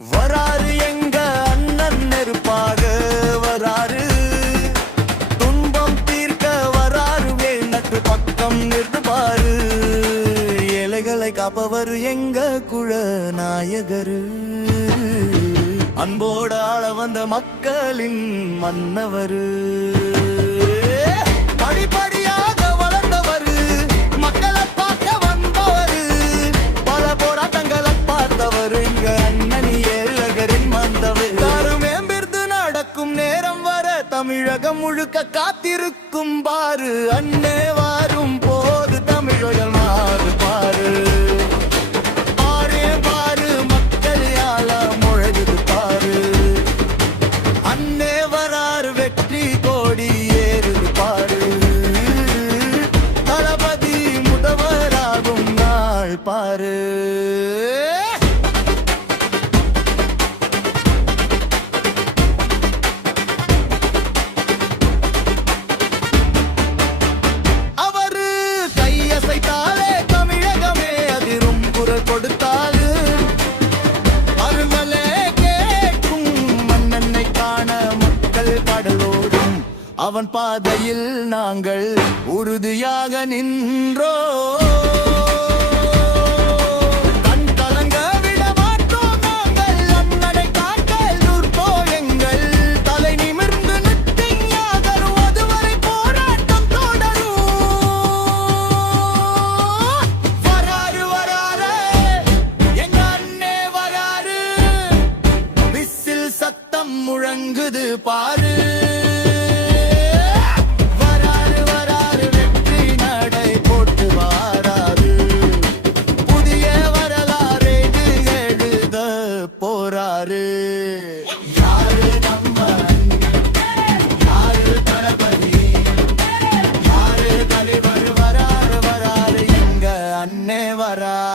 வராரு எங்க அண்ணன் நெருப்பாக வராரு, துன்பம் தீர்க்க வராரு, வேணற்று பக்கம் நிற்பாரு, ஏழைகளை காப்பவர் எங்க குல நாயகரு, அன்போட ஆள வந்த மக்களின் மன்னவரு, படிப்படியாக வளர்ந்தவரு, மக்களை பார்க்க வந்தவரு, பல போராட்டங்களை பார்த்தவரு, இங்க அண்ணனி ஏழகரின் வந்தவர், தாருமேம்பிருந்து நடக்கும் நேரம் வர தமிழகம் முழுக்க காத்திருக்கும் பாரு, அண்ணே வாரும் போது தமிழகம் மாறு பாரு, பாரு பாரு மக்கள் யாழ முழகுது பாரு, அண்ணே வராரு வெற்றி கோடி ஏறுது பாரு, தளபதி முதல்வராகும் நாள் பாரு. அவரு கையசைத்தாலே தமிழகமே அதிரும் குரல் கொடுத்தாரு, அருமலே கேட்கும் மன்னனை காண மக்கள் கடலோடும், அவன் பாதையில் நாங்கள் உறுதியாக நின்றோ, கண் கலங்க விட மாட்டோம் நாங்கள், அண்ணனை காக்க நிற்போம் எங்கள், தலை நிமிர்ந்து நிற்கும் அதுவரை போராட்டம் தொடரும், வராரு வராரு எங்க அண்ணே வராரு, விசில் சத்தம் முழங்குது பாரு, வராரு வராரு வெற்றி நடை போட்டு வாராரு, புதிய வரலாறு எழுத போறாரு, யாரு நம்ம அண்ணன், யாரு தளபதி, யாரு தலைவர், வராரு வராரு எங்க அண்ணே வராரு.